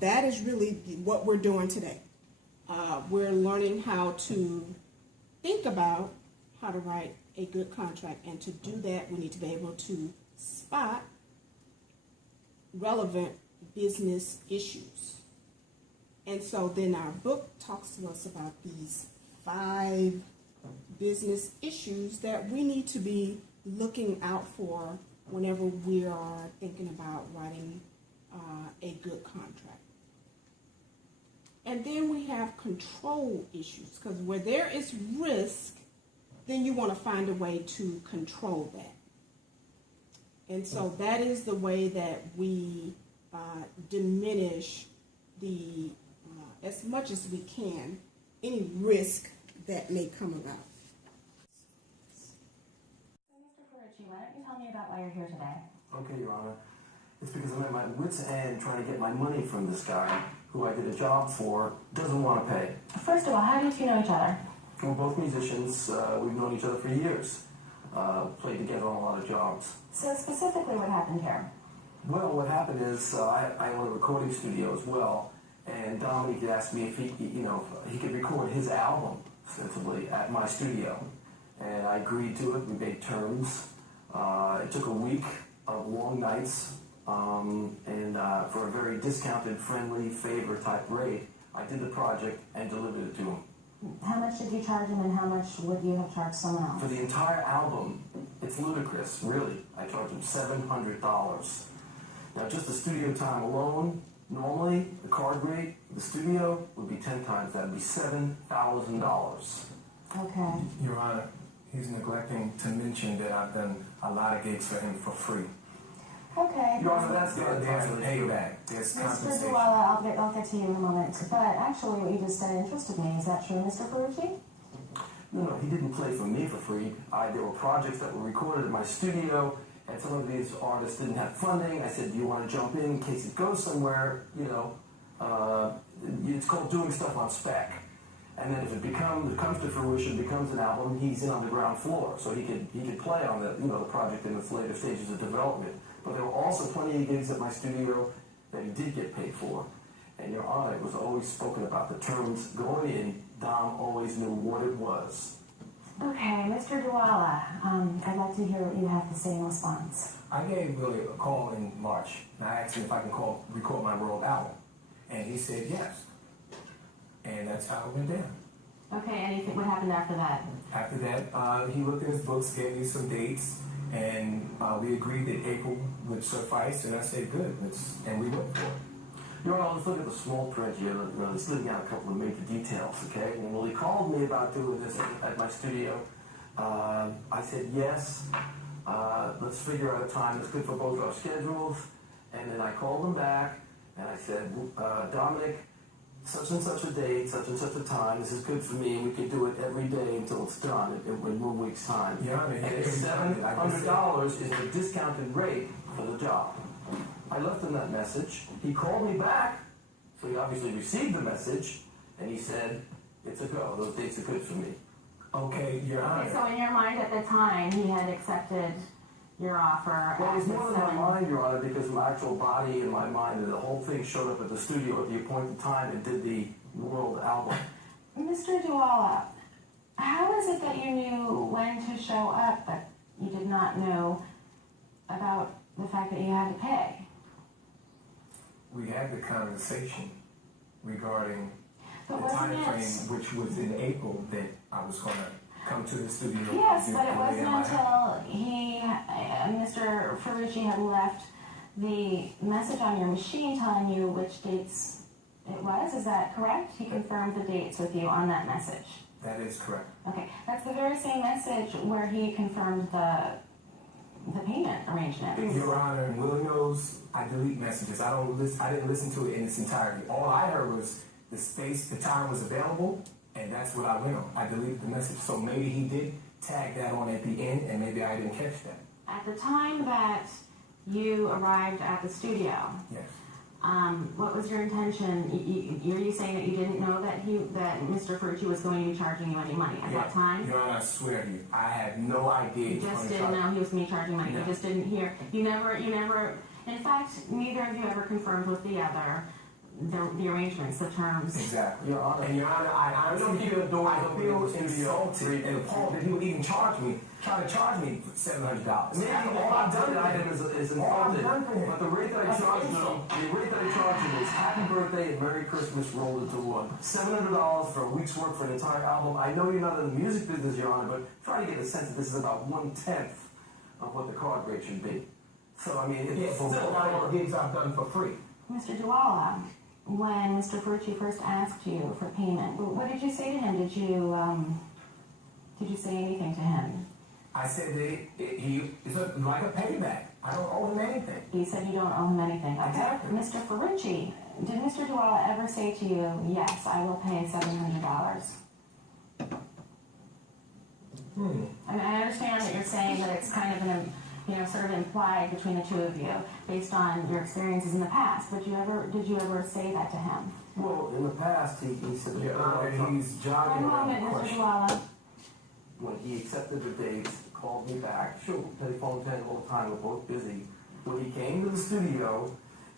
that is really what we're doing today. We're learning how to think about how to write a good contract, and to do that we need to be able to spot relevant business issues. And so then our book talks to us about these 5 business issues that we need to be looking out for whenever we are thinking about writing a good contract. And then we have control issues, because where there is risk, then you want to find a way to control that. And so that is the way that we diminish the, as much as we can, any risk that may come about. So, Mr. Ferrucci, why don't you tell me about why you're here today? Okay, Your Honor. It's because I'm at my wit's end trying to get my money from this guy who I did a job for, doesn't want to pay. First of all, how did you know each other? We're both musicians. We've known each other for years. Played together on a lot of jobs. So specifically what happened here? Well, what happened is I own a recording studio as well, and Dominic asked me if he could record his album, ostensibly, at my studio. And I agreed to it. We made terms. It took a week of long nights, and for a very discounted, friendly, favor type rate, I did the project and delivered it to him. How much did you charge him, and how much would you have charged someone else? For the entire album, it's ludicrous, really. I charged him $700. Now, just the studio time alone, normally, the card rate for the studio would be 10 times that. It would be $7,000. Okay. Your Honor, he's neglecting to mention that I've done a lot of gigs for him for free. Okay. Your Honor, that's There's payback. There's Mr. compensation. Duala, I'll get to you in a moment. But actually, what you just said interested me. Is that true, Mr. Ferrucci? No, he didn't play for me for free. There were projects that were recorded in my studio, and some of these artists didn't have funding. I said, do you want to jump in case it goes somewhere? It's called doing stuff on spec. And then if it comes to fruition, becomes an album, he's in on the ground floor, so he could play on the project in its later stages of development. But there were also plenty of gigs at my studio that he did get paid for. And Your Honor, it was always spoken about the terms going in. Dom always knew what it was. Okay, Mr. Duala, I'd like to hear what you have to say in response. I gave Willie a call in March, and I asked him if I can record my world album. And he said yes. And that's how it went down. Okay, and what happened after that? After that, he looked at his books, gave me some dates, and we agreed that April would suffice, and I said good, and we went for it. Your Honor, let's look at the small print here. Let's leave out a couple of major details, okay? And when he called me about doing this at my studio, I said yes. Let's figure out a time that's good for both our schedules. And then I called him back, and I said, Dominic, such and such a date, such and such a time, this is good for me, and we could do it every day until it's done in 1 week's time. Yeah, and it's $700 is the discounted rate for the job. I left him that message. He called me back, so he obviously received the message, and he said, it's a go. Those dates are good for me. Okay, Your Honor. Okay, so in your mind at the time, he had accepted your offer. Well, it was more than my mind, Your Honor, because my actual body and my mind, and the whole thing showed up at the studio at the appointed time and did the world album. Mr. Duala, how is it that you knew when to show up, but you did not know about the fact that you had to pay? We had the conversation regarding But the wasn't time it- frame, which was in April, that I was going to come to the studio. Yes, and but it lay wasn't in my house. until Mr. Ferrucci had left the message on your machine telling you which dates it was. Is that correct? He confirmed the dates with you on that message. That is correct. Okay, that's the very same message where he confirmed the payment arrangement. Your Honor, and Willie knows I delete messages. I didn't listen to it in its entirety. All I heard was the time was available, and that's what I went on. I deleted the message. So maybe he did tag that on at the end, and maybe I didn't catch that. At the time that you arrived at the studio, Yes. what was your intention? Are you saying that you didn't know that Mr. Ferrucci was going to be charging you any money at that time? Your Honor, I swear to you, I had no idea. You just didn't know he was going to be charging money. No. You just didn't hear. You never. In fact, neither of you ever confirmed with the other the arrangements, the terms. Exactly. Your Honor. And Your Honor, I honestly keep the doors I open feel in the studio. insulted and appalled that he would even try to charge me $700. Maybe all I've done item is insulted, done for him. but the rate that I charge him is happy birthday and Merry Christmas rolled into one. $700 for a week's work for an entire album. I know you're not in the music business, Your Honor, but try to get a sense that this is about 1/10 of what the card rate should be. So, I mean, it's For still what kind of gigs I've done for free. Mr. Dwala, when Mr. Ferrucci first asked you for payment, what did you say to him? Did you say anything to him? I said that it's like a payback. I don't owe him anything. You said you don't owe him anything. Okay. Exactly. Mr. Ferrucci, did Mr. Dwala ever say to you, yes, I will pay $700? I mean, I understand that you're saying that it's kind of sort of implied between the two of you based on your experiences in the past, but did you ever say that to him? Well, in the past, he said that Your Honor, he's One jogging around moment, the Mr. question. Dwala. when he accepted the dates, called me back. Sure, telephone tag all the time, we're both busy. When he came to the studio,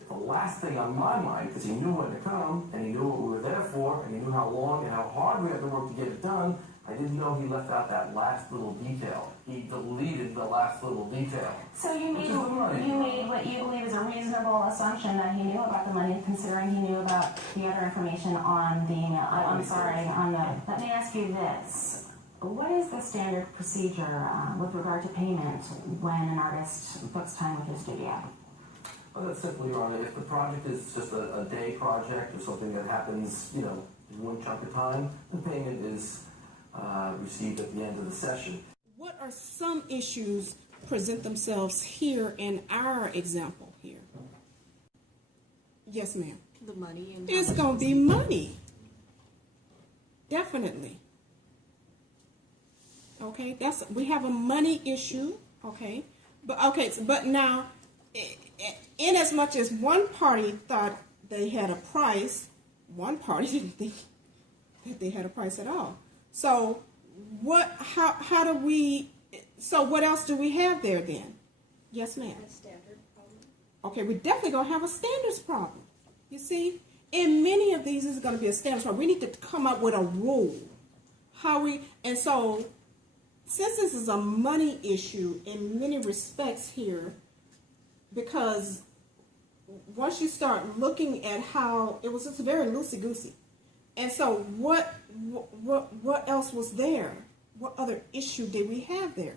the last thing on my mind, because he knew when to come, and he knew what we were there for, and he knew how long and how hard we had to work to get it done, I didn't know he left out that last little detail. He deleted the last little detail. So you Which made is the money. what you believe is a reasonable assumption that he knew about the money, considering he knew about the other information on the email. Let me ask you this. What is the standard procedure with regard to payment when an artist books time with your studio? Well, that's simple, Your Honor. If the project is just a day project or something that happens, in one chunk of time, the payment is received at the end of the session. What are some issues present themselves here in our example here? Yes, ma'am. The money and It's going to be money. Definitely. Okay, we have a money issue. Okay, but now, in as much as one party thought they had a price, one party didn't think that they had a price at all. So how do we? So what else do we have there then? Yes, ma'am. a standard problem. Okay, we're definitely gonna have a standards problem. You see, in many of these, is going to be a standards problem. We need to come up with a rule. Since this is a money issue in many respects here, because once you start looking at how it was just very loosey-goosey. And so what else was there? What other issue did we have there?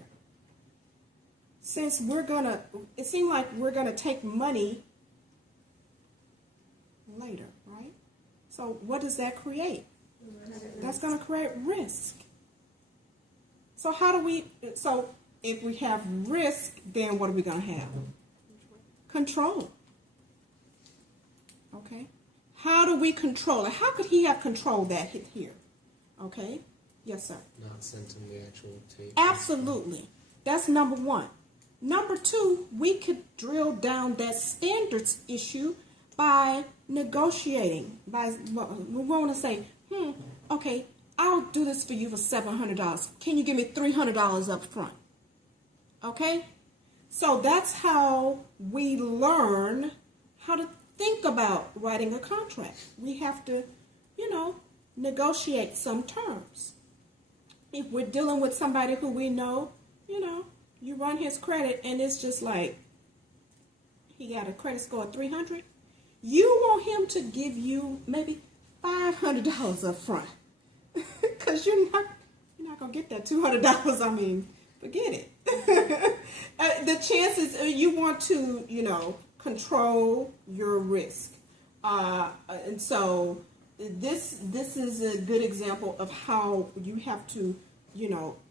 Since it seemed like we're gonna take money later, right? So what does that create? That's gonna create risk. So if we have risk, then what are we gonna have? Control. Okay. How do we control it? How could he have controlled that here? Okay. Yes, sir. Not sent him the actual tape. Absolutely. That's number one. Number two, we could drill down that standards issue by negotiating. We want to say, okay, I'll do this for you for $700. Can you give me $300 up front? Okay? So that's how we learn how to think about writing a contract. We have to, negotiate some terms. If we're dealing with somebody who we know, you run his credit and it's just like he got a credit score of 300, you want him to give you maybe $500 up front. Because you're not going to get that $200. I mean, forget it. The chances, you want to, control your risk. And so this is a good example of how you have to,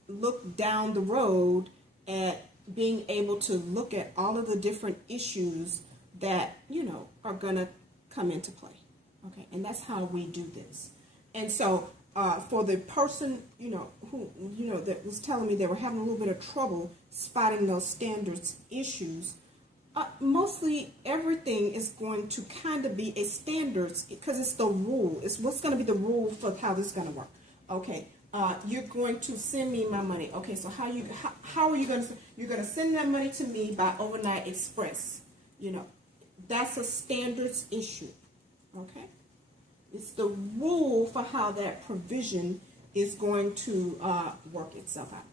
look down the road at being able to look at all of the different issues that, are going to come into play. Okay, and that's how we do this. And so for the person, who, that was telling me they were having a little bit of trouble spotting those standards issues, mostly everything is going to kind of be a standards because it's the rule. It's what's going to be the rule for how this is going to work. Okay, you're going to send me my money. Okay, so how are you going to? You're going to send that money to me by overnight express. That's a standards issue. Okay, It's the rule for how that provision is going to work itself out.